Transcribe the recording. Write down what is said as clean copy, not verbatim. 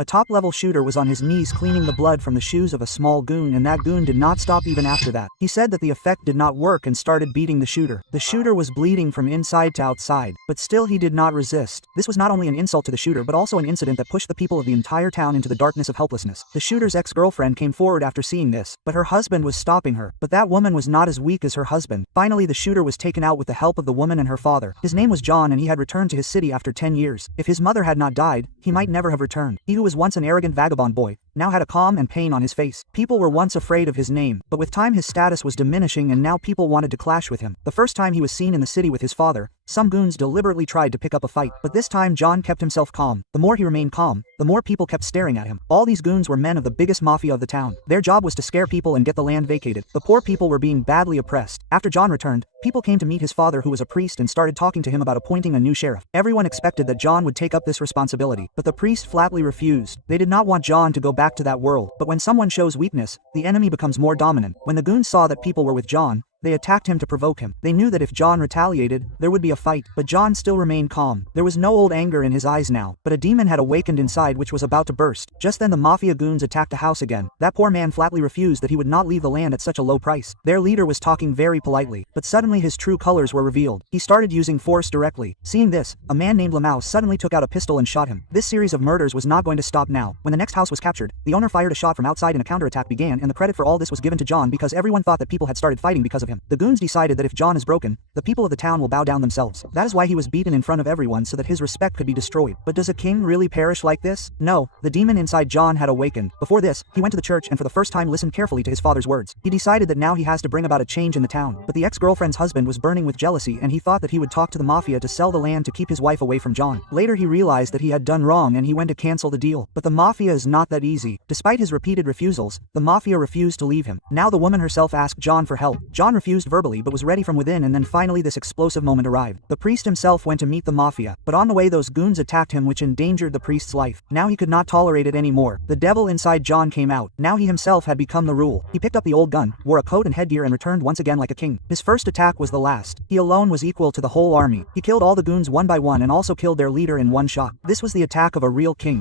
A top-level shooter was on his knees cleaning the blood from the shoes of a small goon, and that goon did not stop even after that. He said that the effect did not work and started beating the shooter. The shooter was bleeding from inside to outside, but still he did not resist. This was not only an insult to the shooter but also an incident that pushed the people of the entire town into the darkness of helplessness. The shooter's ex-girlfriend came forward after seeing this, but her husband was stopping her. But that woman was not as weak as her husband. Finally, the shooter was taken out with the help of the woman and her father. His name was John, and he had returned to his city after 10 years. If his mother had not died, he might never have returned. He who was once an arrogant vagabond boy now had a calm and pain on his face. People were once afraid of his name, but with time his status was diminishing and now people wanted to clash with him. The first time he was seen in the city with his father, some goons deliberately tried to pick up a fight, but this time John kept himself calm. The more he remained calm, the more people kept staring at him. All these goons were men of the biggest mafia of the town. Their job was to scare people and get the land vacated. The poor people were being badly oppressed. After John returned, people came to meet his father, who was a priest, and started talking to him about appointing a new sheriff. Everyone expected that John would take up this responsibility, but the priest flatly refused. They did not want John to go back to that world, but when someone shows weakness, the enemy becomes more dominant. When the goons saw that people were with John, they attacked him to provoke him. They knew that if John retaliated, there would be a fight, but John still remained calm. There was no old anger in his eyes now, but a demon had awakened inside which was about to burst. Just then the mafia goons attacked the house again. That poor man flatly refused that he would not leave the land at such a low price. Their leader was talking very politely, but suddenly his true colors were revealed. He started using force directly. Seeing this, a man named Lamau suddenly took out a pistol and shot him. This series of murders was not going to stop now. When the next house was captured, the owner fired a shot from outside and a counterattack began, and the credit for all this was given to John because everyone thought that people had started fighting because of him. The goons decided that if John is broken, the people of the town will bow down themselves. That is why he was beaten in front of everyone, so that his respect could be destroyed. But does a king really perish like this? No, the demon inside John had awakened. Before this, he went to the church and for the first time listened carefully to his father's words. He decided that now he has to bring about a change in the town. But the ex-girlfriend's husband was burning with jealousy, and he thought that he would talk to the mafia to sell the land to keep his wife away from John. Later he realized that he had done wrong and he went to cancel the deal. But the mafia is not that easy. Despite his repeated refusals, the mafia refused to leave him. Now the woman herself asked John for help. John refused verbally but was ready from within, and then finally this explosive moment arrived. The priest himself went to meet the mafia, but on the way those goons attacked him, which endangered the priest's life. Now he could not tolerate it anymore. The devil inside John came out. Now he himself had become the rule. He picked up the old gun, wore a coat and headgear, and returned once again like a king. His first attack was the last. He alone was equal to the whole army. He killed all the goons one by one and also killed their leader in one shot. This was the attack of a real king.